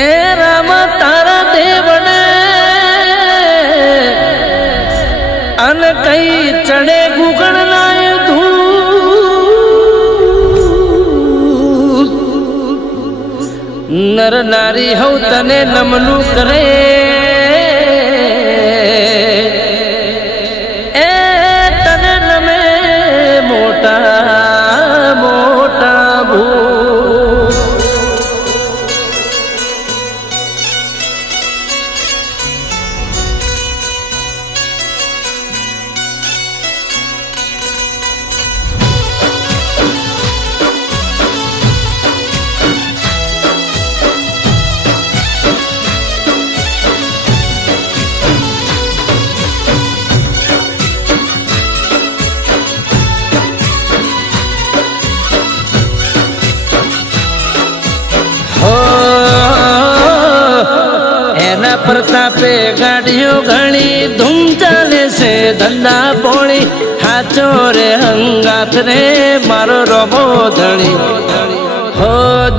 એ રામ તારા દેવને અન કઈ ચડે ગુગળ નાય ધૂ નર નારી હવ તને નમનું કરે એ તને નમે મોટા મોટા ભૂ प्रतापे गाड़ियों घनी धूम चाले से धंधा पोणी हाचो रे हंगाथ रे मारो रोबो धनी हो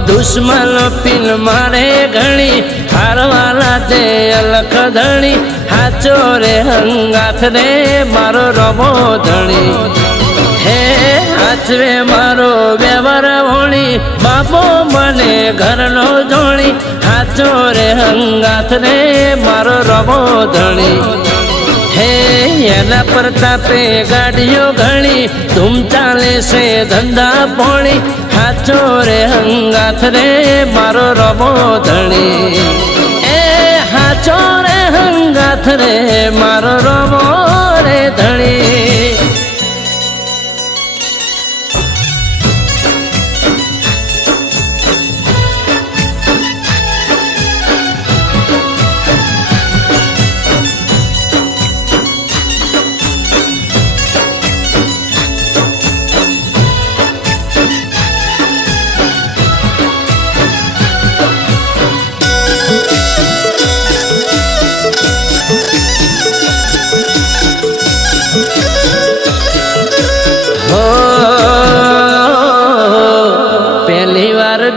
दुश्मन पिन मारे घनी हारवाला दे अलख धनी हाचो रे हंगाथ रे मारो रोबो धनी हे हाचवे मारो व्यवहार होणी बापो मने घर नो जोणी हाचो रे हंगाथ रे मारो रबो धणी हे एना प्रतापे गाड़ियों घनी धूम चाले से धंधा पोणी हाचो रे हंगाथ रे मारो रबो धणी ए हाचो रे हंगाथ रे मारो रबो रे धणी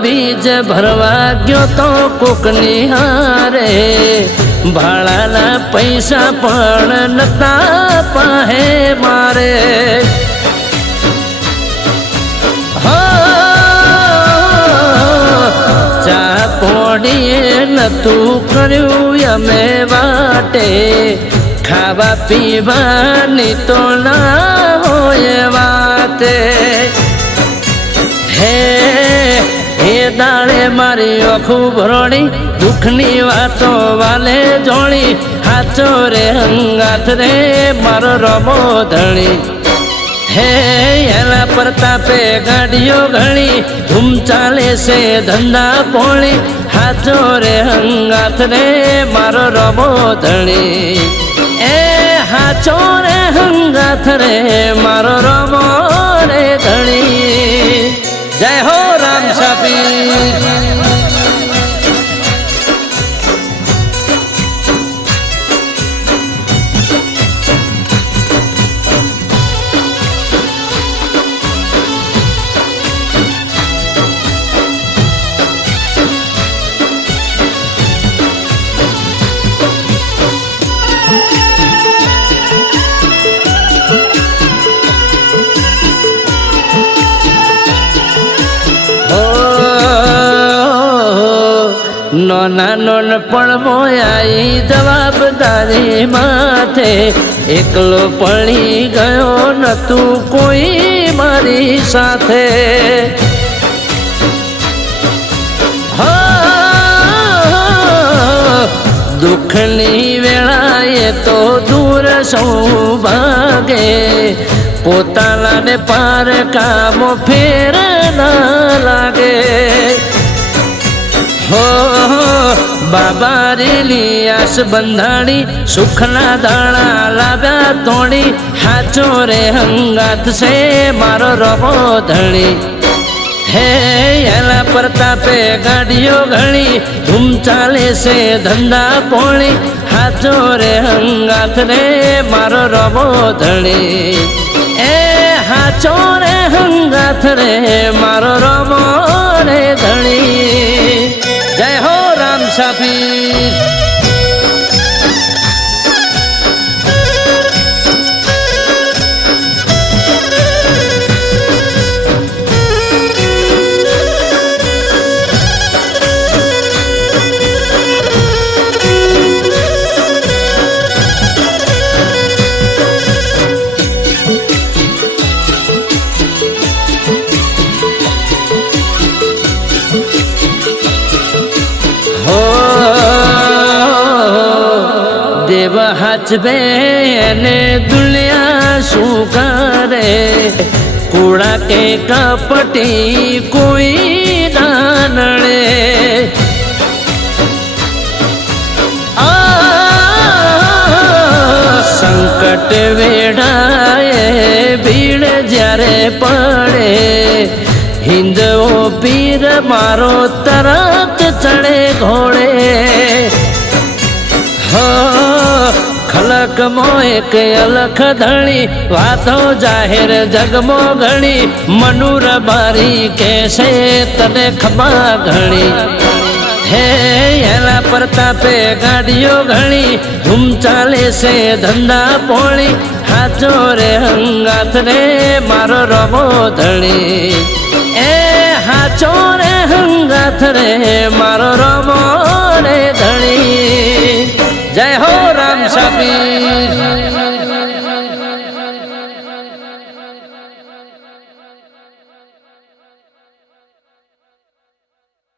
बीज भरवा गयो तो कोकनी हारे भाड़ा पैसा पण नता पाहे मारे हो चा पोड़िए नतु कर्यु यमे वाटे खावा पीवा नी तो ना होए वाते हे दाड़े मारी आँखू भरोणी दुखनी वातो वाले जोणी हाचो रे हंगाथ रे मारो रबो धणी हे एना प्रतापे गाड़ियों घनी धूम चाले से धंधा पोणी हाचो रे हंगाथ रे मारो रबो धणी ए हाचो रे हंगाथ रे मारो रबो रे धणी जय हो राम सापीर नोना नोन पड़मो आई जवाबदारी माथे एकलो पड़ी गयो न तू कोई मारी साथे हो दुखनी वेला ये तो दूर सौ भागे पोताना ने पार कामो फेर ना लागे हो बाबा रीली आस बंधाणी सुखना दाणा लाव्या तोड़ी हाचो रे हंगाथ से मारो रबो धणी हे एना प्रतापे गाड़ियों घनी धूम चाले से धंधा पोणी हाचो रे हंगाथ रे मारो रबो धणी ए हाचो रे हंगाथ रे मारो रबो रे धणी जय हो राम હાચવે એને દુનિયા શું કરે કુડા કે કપટી કોઈ ના નડે સંકટ વેડાએ ભીડ જ્યારે પડે હિંદવો પીર મારો તરત ચડે ઘોડે હો ખલક મો એક અલખ ધણી વાતો જાહેર જગમો ઘણી મનુર બારી કેસે તને ખમા ઘણી હે એના પ્રતાપે ગાડીઓ ઘણી ધૂમ ચાલે છે ધંધા પોણી હાચો રે હંગાથ રે મારો રમો ધણી એ હાચો રે હંગાથ રે મારો રમો